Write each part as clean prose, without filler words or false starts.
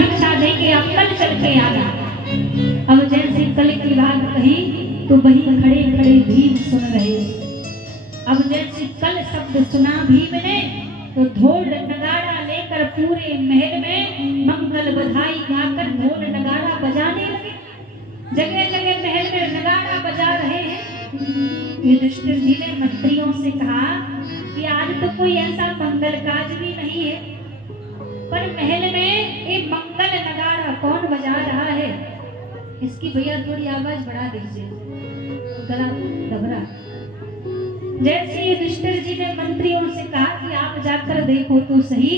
भिक्षा देके अब कल चल के आना। अब जैसे कल की बात कही तो वही खड़े खड़े भीम सुन रहे। अब जैसे कल शब्द सुना भीम ने तो ढोल नगाड़ा लेकर पूरे महल में मंगल बधाई गाकर ढोल नगाड़ा बजाने लगे। जगह जगह महल में नगाड़ा बजा रहे हैं। युधिष्ठिर जी ने मंत्रियों से कहा कि आज तो कोई ऐसा मंगल काज भी नहीं है, पर महल में एक मंगल नगाड़ा कौन बजा रहा है? इसकी भैया थोड़ी आवाज बढ़ा दीजिए, गला दबरा। जैसे युधिष्ठिर जी ने मंत्रियों से कहा कि आप जाकर देखो तो सही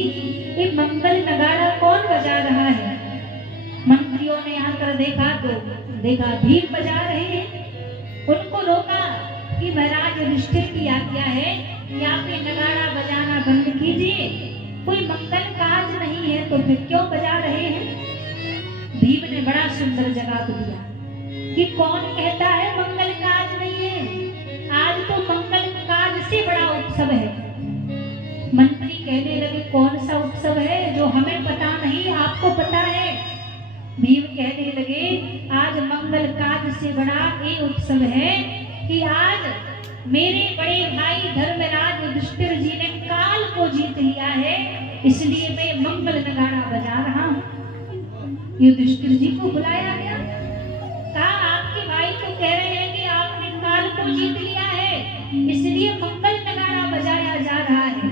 ये मंगल नगाड़ा कौन बजा रहा है। मंत्रियों ने आकर देखा तो देखा भीम बजा रहे हैं। उनको रोका कि महाराज युधिष्ठिर की आज्ञा है कि आप ये नगाड़ा बजाना बंद कीजिए, कोई मंगल काज नहीं है तो फिर क्यों बजा रहे हैं? भीम ने बड़ा सुंदर जवाब दिया कि कौन कहता है मंगल काज नहीं है, आज तो मंगल काज से बड़ा उत्सव है। मंत्री कहने लगे कौन सा उत्सव है जो हमें पता नहीं, आपको पता है? भीम कहने लगे आज मंगल काज से बड़ा ये उत्सव है कि आज मेरे बड़े भाई धर्मराज युधिष्ठिर जी ने काल को जीत लिया है, इसलिए मैं मंगल नगाड़ा बजा रहा हूँ। युधिष्ठिर जी को बुलाया गया, कहा आपके भाई तो कह रहे हैं कि आपने काल को जीत लिया है, इसलिए मंगल नगाड़ा बजाया जा रहा है।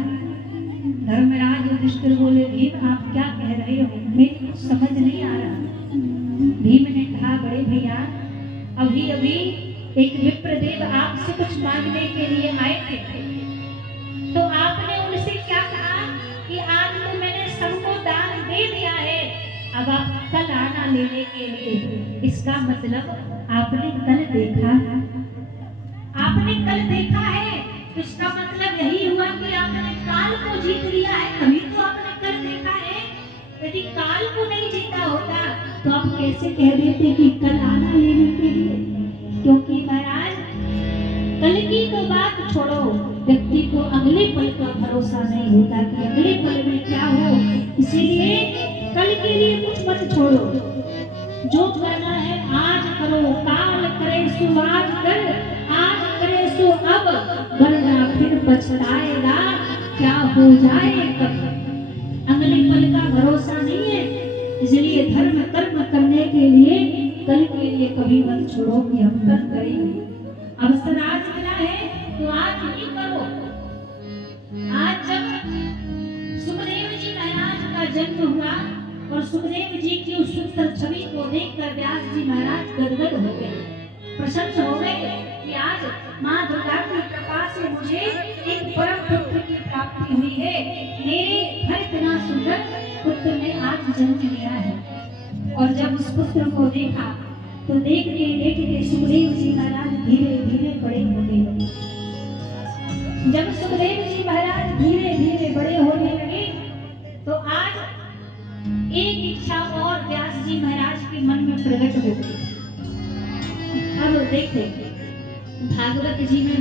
धर्मराज युधिष्ठिर बोले भीम आप क्या कह रहे हो, मेरी कुछ समझ नहीं आ रहा। भीम ने कहा बड़े भैया अभी अभी एक विप्रदेव आपसे कुछ मांगने के लिए आए थे, तो आपने उनसे क्या कहा कि आज तो मैंने सबको दान दे दिया है, अब आप कल आना लेने के लिए। इसका मतलब आपने कल देखा, आपने कल देखा है, तो इसका मतलब यही हुआ कि आपने काल को जीत लिया है, अभी तो आपने कल देखा है। यदि काल को नहीं जीता होता तो आप कैसे कह देते कि कल आना लेने के लिए? क्योंकि महाराज कल की तो बात छोड़ो, व्यक्ति को अगले पल का भरोसा नहीं होता कि अगले पल में क्या हो, इसीलिए कल के लिए कुछ मत छोड़ो, जो करना है आज करो। काल करे सो आज कर, आज करे सो अब, वरना फिर पछताएगा क्या हो जाए कब। अगले पल का भरोसा नहीं है, इसलिए धर्म कर्म करने के लिए कल के लिए कभी मत छोड़ो कि हम कल करेंगे। अवसर आज मिला है तो आज ही करो। आज जब सुखदेव जी महाराज का जन्म हुआ और सुखदेव जी की उस सुंदर छवि को देखकर व्यास जी महाराज गदगद हो गए, प्रसन्न हो गए कि आज माँ दुर्गा की कृपा से मुझे एक परम पुत्र की प्राप्ति हुई है, मेरे घर इतना सुंदर पुत्र ने आज जन्म लिया है। और जब उस पुत्र को देखा तो देखते सुखदेव जी महाराज धीरे धीरे बड़े होने लगे। जब सुखदेव जी महाराज धीरे धीरे बड़े होने लगे तो आज एक इच्छा और व्यास जी महाराज के मन में प्रकट हो गई। अब देखो भागवत जी में